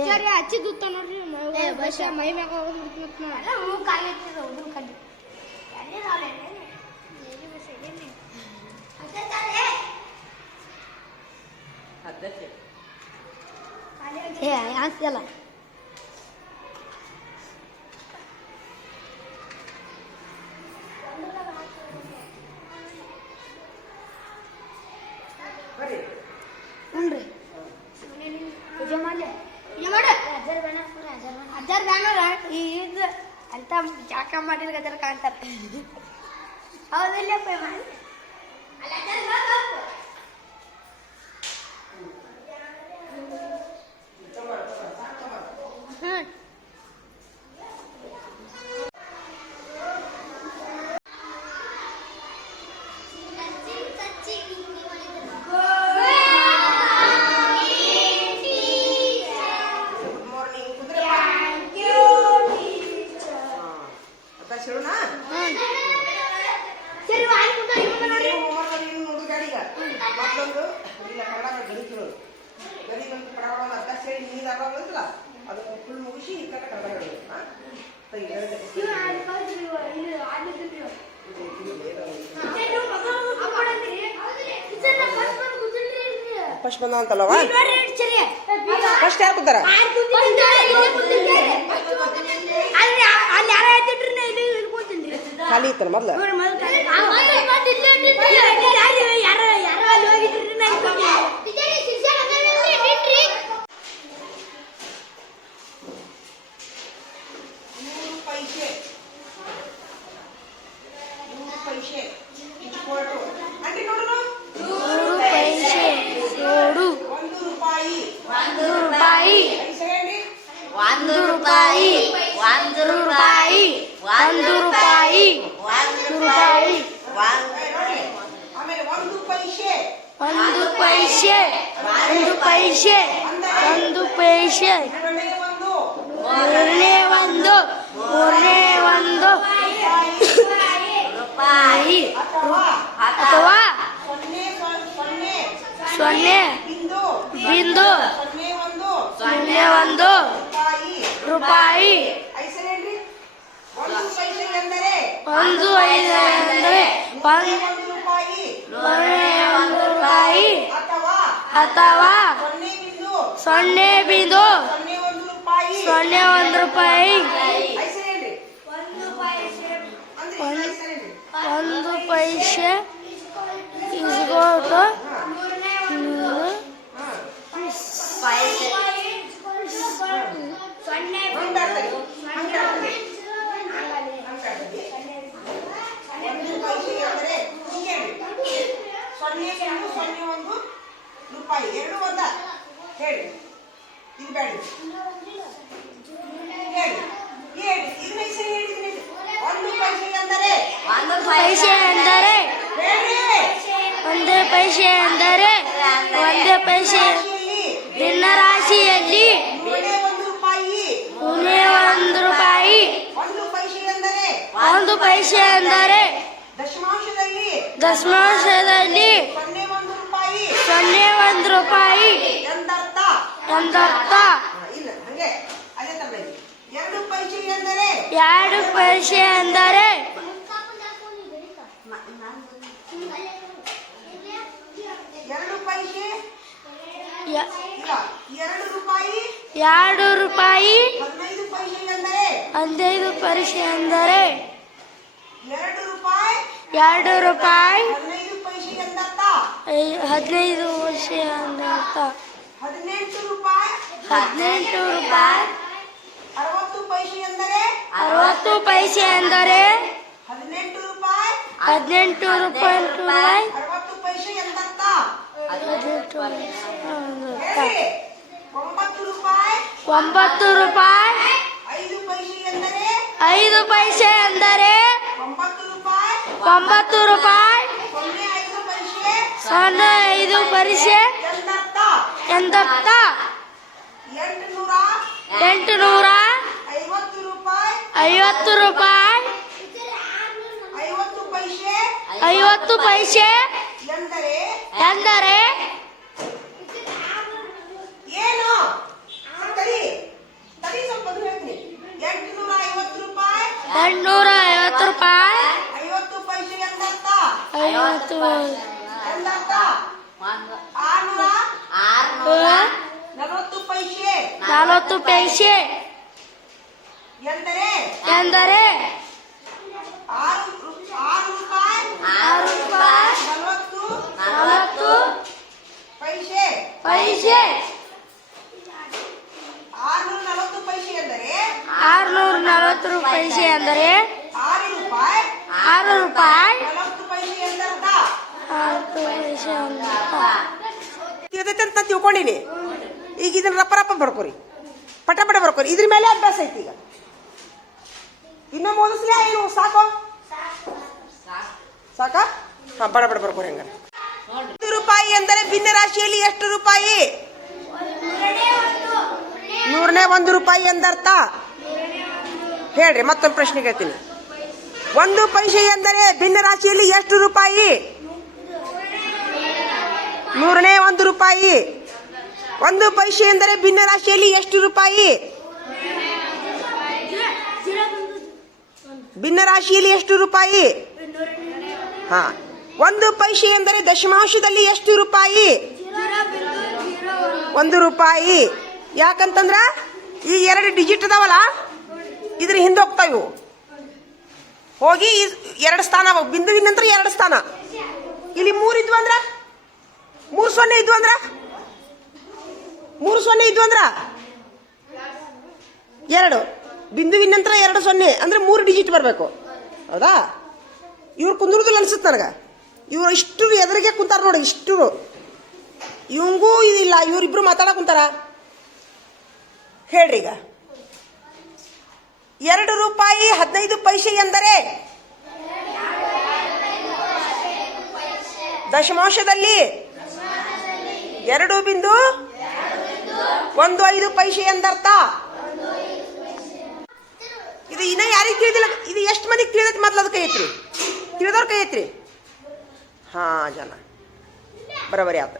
ಸರಿ ಹಚ್ಚಿ ದೂತ ನೋಡ್ರಿ ಏ, ಬಸ್ಸ. ಮೈ ಮ್ಯಾಗ ಹೋಗ್ಬಿಡ್ತು ಏ ಅನ್ಸಲ್ಲ ಇದು ಅಂತ ಜಾಕ ಮಾಡಿದ್ರೆ ಗದರ್ ಕಾಣ್ತಾರ ಹೌದಿಲ್ಲಪ್ಪ ಮಾಡಿ ಹ್ಞೂ ಫಸ್ಟ್ ಬಂದ ಅಂತಲ್ಲವಾ ಫಸ್ಟ್ ಯಾರು ಕೂತಾರ ಖಾಲಿ ಇತ್ತಲ್ಲ ಮೊದ್ಲು ನೂರು ಪೈಸೆ ನೂರು ಪೈಸೆ ಇಟ್ಕೊಳ್ತು ಅಂದ್ರೆ ನೋಡು ನೂರು ಪೈಸೆ ನೋಡು ಒಂದು ರೂಪಾಯಿ ಒಂದು ರೂಪಾಯಿ ಐದು ಸೆಕೆಂಡ್ರಿ ಒಂದು ರೂಪಾಯಿ ಒಂದು ರೂಪಾಯಿ ಒಂದು ರೂಪಾಯಿ. ಒಂದು ರೂಪಾಯಿ. ಒಂದು ಪೈಸೆ. ಒಂದು ಪೈಸೆ. ಒಂದು ಪೈಸೆ. ಒಂದು ಪೈಸೆ. ಮೂರನೇ ಒಂದು. ಮೂರನೇ ಒಂದು. ರೂಪಾಯಿ. ಅಥವಾ ಸೊನ್ನೆ ಸೊನ್- ಸೊನ್ನೆ. ಸೊನ್ನೆ. ಬಿಂದು. ಸೊನ್ನೆ ಒಂದು. ರೂಪಾಯಿ. ಒಂದು ಅಂದರೆ ಒಂದು ರೂಪಾಯಿ ಅಥವಾ ಸೊನ್ನೆ ಬಿಂದು ಸೊನ್ನೆ ಒಂದು ರೂಪಾಯಿ ಸೊನ್ನೆ ಒಂದು ರೂಪಾಯಿ ಐದು ಸೆಕೆಂಡ್ರಿ ಅಂದ್ರೆ ಒಂದು- ಐದು ಸೆಕೆಂಡ್ರಿ ಒಂದು ಪೈಸೆ ಇಸ್ಕೊಟ್ಟು ಹಂಗಾಡ್ತದೆ ಹಂಗಾಡ್ತದೆ ಹಂಗಾಡ್ತದೆ ಒಂದು ಪೈಸೆ ಎಂದರೆ ಹಿಂಗೆ ಹೇಳಿ. ಸೊನ್ನೆ ಒಂದು ಸೊನ್ನೆ ಒಂದು ಎರಡು ಒಂದ. ಹೇಳಿ. ಇದು ಬೇಡ. ಹೇಳಿ. ಹೇಳಿ. ಒಂದು ಪೈಸೆ ಒಂದು ಪೈಸೆ ಅಂದರೆ ಒಂದು ಪೈಸೆ ಅಂದರೆ ಒಂದು ಪೈಸೆ ರಾಶಿಯಲ್ಲಿ ಒಂದು ರೂಪಾಯಿ. ಒಂದು ಪೈಸೆ ಎಂದರೆ? ಒಂದು ಪೈಸೆ ದಶಮಾಂಶದಲ್ಲಿ ದಶಮಾಂಶದಲ್ಲಿ ಸೊನ್ನೆ ಒಂದು ರೂಪಾಯಿ ಸೊನ್ನೆ ಒಂದು ರೂಪಾಯಿ. ಎಂದರ್ಥ? ಎಂದರ್ಥ ಇಲ್ಲ ಹಂಗೆ. ಅದೇ. ಎರಡು ಪೈಸೆ ಎಂದರೆ? ಎರಡು ಪೈಸೆ ಎಂದರೆ? ಎರಡು ಪೈಸೆ? ಎರಡು ರೂಪಾಯಿ? ಎರಡು ರೂಪಾಯಿ. ಹದಿನೈದು ಪೈಸೆ ಎಂದರೆ? ಹದಿನೈದು ಪೈಸೆ ಎಂದರೆ? ಎರಡು ರೂಪಾಯಿ? ಎರಡು ರೂಪಾಯಿ ಹದಿನೈದು ಪೈಸೆ ಎಂದರ್ಥ ಐ- ಹದಿನೈದು ವರ್ಷ ಅಂತ ಹದಿನೆಂಟು ರೂಪಾಯಿ. ಹದಿನೆಂಟು ರೂಪಾಯಿ. ಅರವತ್ತು ಪೈಸೆ ಎಂದರೆ? ಅರವತ್ತು ಪೈಸೆ ಎಂದರೆ? ಹದಿನೆಂಟು ರೂಪಾಯಿ. ಹದಿನೆಂಟು ರೂಪಾಯಿ ರೂಪಾಯಿ. ಅರವತ್ತು ಪೈಸೆ ಎಂದರ್ಥ ಹದಿನೆಂಟು ಪೈಸೆ ಎಂದರ್ಥ. ಹೇಳಿ. ಒಂಬತ್ತು ರೂಪಾಯಿ. ಒಂಬತ್ತು ರೂಪಾಯಿ. ಐದು ಪೈಸೆ ಎಂದರೆ? ಐದು ಪೈಸೆ ಎಂದರೆ? ಒಂಬತ್ತು ರೂಪಾಯಿ. ಒಂಬತ್ತು ಸೊನ್ನೆ ಐದು ಎಂದರ್ಥ ಎಂದರ್ಥ ಎಂಟು ನೂರ ಐವತ್ತು ರೂಪಾಯಿ. ಐವತ್ತು ಪೈಸೆ. ಎಂದರೆ? ಎಂಟುನೂರ ಐವತ್ತು ರೂಪಾಯಿ. ಐವತ್ತು. ನಲವತ್ತು ಪೈಸೆ. ಎಂದರೆ? ಆರು ರೂಪಾಯಿ. ನಲವತ್ತು. ಪೈಸೆ. ಆರ್ನೂರ ನಲವತ್ತು ಪೈಸೆ ಎಂದರೆ? ಆರ್ನೂರ ರೂಪಾಯಿ ಪೈಸೆ ಅಂದರೆ ಆರು ರೂಪಾಯಿ ಆರು ರೂಪಾಯಿ ನಲವತ್ತು ಪೈಸೆ ಎಂದರ್ಥ ಆರು ಪೈಸೆ ಅಂತ ತಿಳಿದೈತೆ ಅಂತ ನಾನ್ ತಿಳ್ಕೊಂಡಿನಿ. ಈಗ ಇದನ್ನ ರಪ್ಪ ರಪ್ಪ ಬರ್ಕೋರಿ. ಪಟ ಪಟ ಬರ್ಕೋರಿ. ಇದ್ರ ಮೇಲೆ ಅಭ್ಯಾಸ ಐತಿ ಈಗ. ಇನ್ನೊಮ್ಮೆ ಓದಿಸ್ಲೇ ಏನು? ಸಾಕು? ಸಾಕ? ಹಾ ಬಡ ಬಡ ಬರ್ಕೋರಿ ಹಂಗ ಹತ್ತು ರೂಪಾಯಿ ಎಂದರೆ ಭಿನ್ನ ರಾಶಿಯಲ್ಲಿ ಎಷ್ಟು ರೂಪಾಯಿ? ನೂರನೇ ಒಂದು ರೂಪಾಯಿ ಎಂದರ್ಥ? ಹೇಳ್ರಿ, ಮತ್ತೊಂದು ಪ್ರಶ್ನೆ ಕೇಳ್ತೀನಿ ಒಂದು ಪೈಸೆ ಎಂದರೆ ಭಿನ್ನ ರಾಶಿಯಲ್ಲಿ ಎಷ್ಟು ರೂಪಾಯಿ? ನೂರನೇ ಒಂದು ರೂಪಾಯಿ. ಒಂದು ಪೈಸೆ ಎಂದರೆ ಭಿನ್ನ ರಾಶಿಯಲ್ಲಿ ಎಷ್ಟು ರೂಪಾಯಿ? ಭಿನ್ನ ರಾಶಿಯಲ್ಲಿ ಎಷ್ಟು ರೂಪಾಯಿ? ಹಾ. ಒಂದು ಪೈಸೆ ಎಂದರೆ ದಶಮಾಂಶದಲ್ಲಿ ಎಷ್ಟು ರೂಪಾಯಿ? ಒಂದು ರೂಪಾಯಿ. ಯಾಕಂತಂದ್ರ ಈ ಎರಡು ಡಿಜಿಟ್ ಅದಾವಲ್ಲ, ಇದ್ರ ಹಿಂದೆ ಹೋಗ್ತಾ ಇವು. ಹೋಗಿ ಎರಡು ಸ್ಥಾನ. ಬಿಂದುವಿನ ನಂತರ ಎರಡು ಸ್ಥಾನ. ಇಲ್ಲಿ ಮೂರು ಇದ್ವು ಅಂದ್ರ ಮೂರು ಸೊನ್ನೆ ಇದ್ವು ಅಂದ್ರ? ಮೂರು ಸೊನ್ನೆ ಇದ್ವು ಅಂದ್ರ? ಎರಡು. ಬಿಂದುವಿನ ನಂತರ ಎರಡು ಸೊನ್ನೆ. ಅಂದ್ರೆ ಮೂರು ಡಿಜಿಟ್ ಬರಬೇಕು. ಹೌದಾ? ಇವ್ರು ಕುಂದ್ರದಿಲ್ಲ ಅನ್ಸುತ್ತೆ ನನಗೆ. ಇವ್ರು ಇಷ್ಟು ಎದುರಿಗೆ ಕುಂತಾರ ನೋಡಿ, ಇಷ್ಟು. ಇವಂಗೂ ಇದಿಲ್ಲ ಇವ್ರಿಬ್ರು ಮಾತಾಡಕ್ ಕುಂತಾರ. ಹೇಳ್ರಿ ಈಗ. ಎರಡು ರೂಪಾಯಿ ಹದಿನೈದು ಪೈಸೆ ಎಂದರೆ? ದಶಮಾಂಶದಲ್ಲಿ ಎರಡು ಬಿಂದು ಒಂದು ಐದು ಪೈಸೆ ಎಂದರ್ಥ? ಇದು ಇನ್ನ ಯಾರಿಗೆ ತಿಳಿದಿಲ್ಲ? ಇದು ಎಷ್ಟು ಮಂದಿಗೆ ತಿಳಿದೈತಿ ಮೊದ್ಲು ಅದು ಕೈ ಐತ್ರಿ ತಿಳಿದವ್ರ ಕೈ ಐತ್ರಿ ಹಾ, ಜನ. ಬರೋಬರಿ ಆತ.